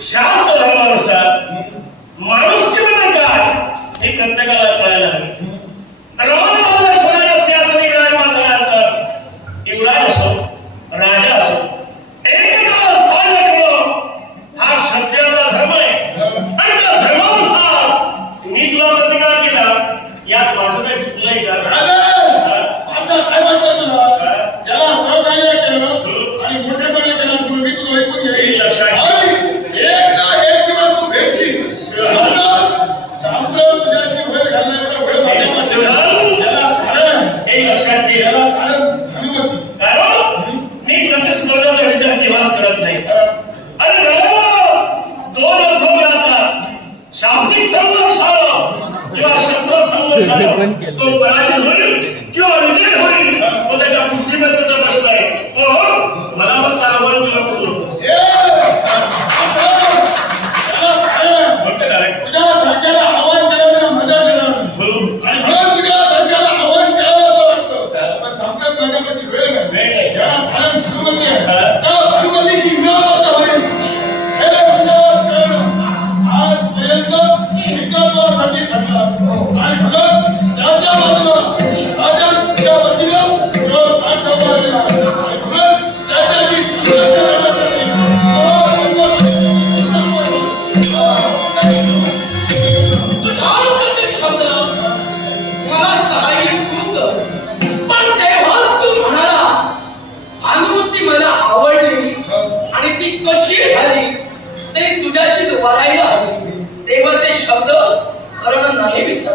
Já foram lançados. এই দুটা শুধু বানাইলে হবে। এই বলতে শব্দ আমার নামে বিচার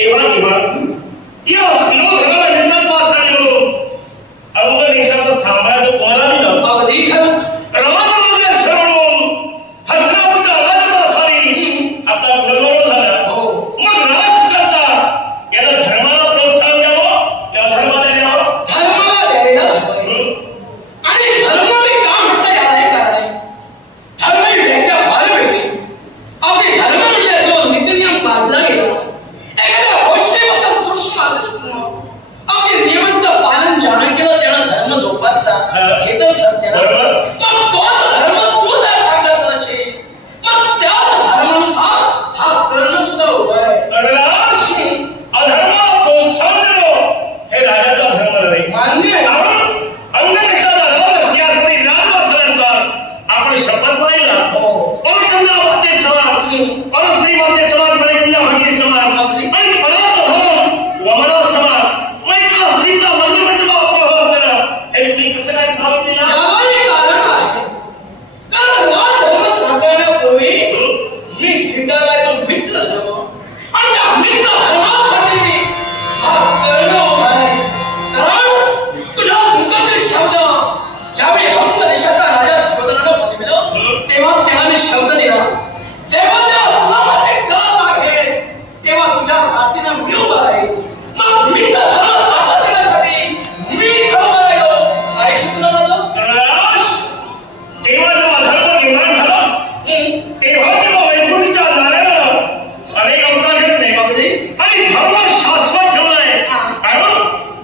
They want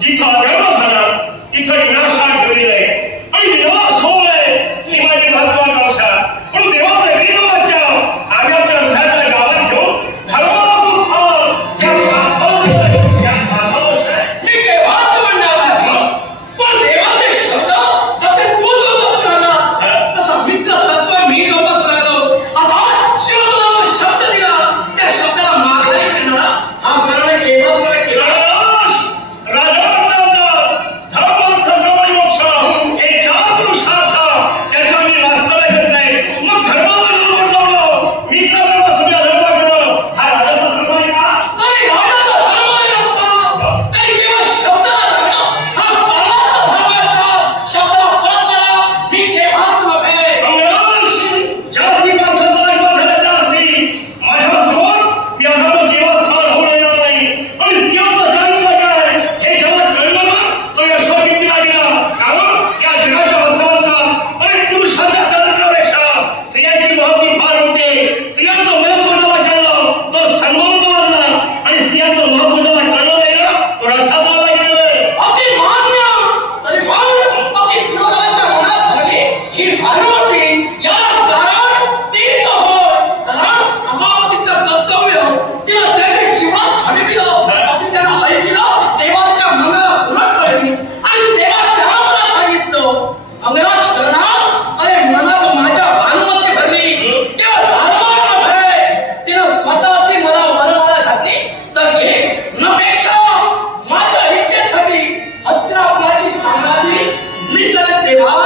一口两口可能，一颗有两。they all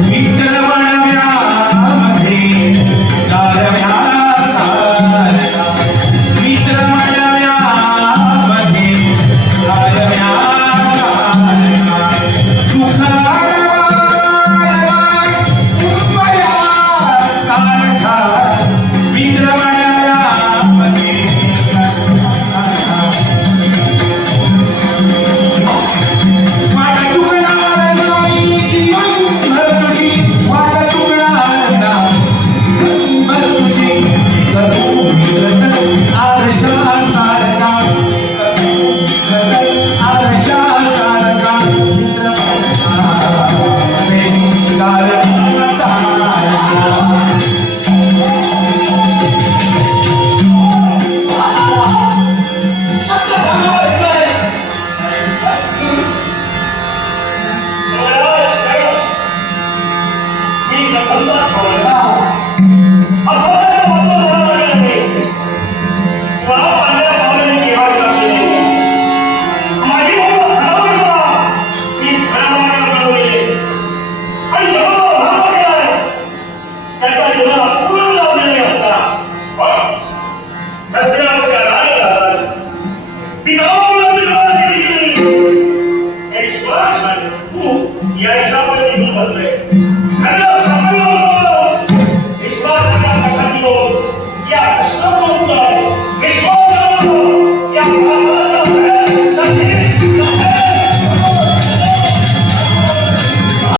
Виктора You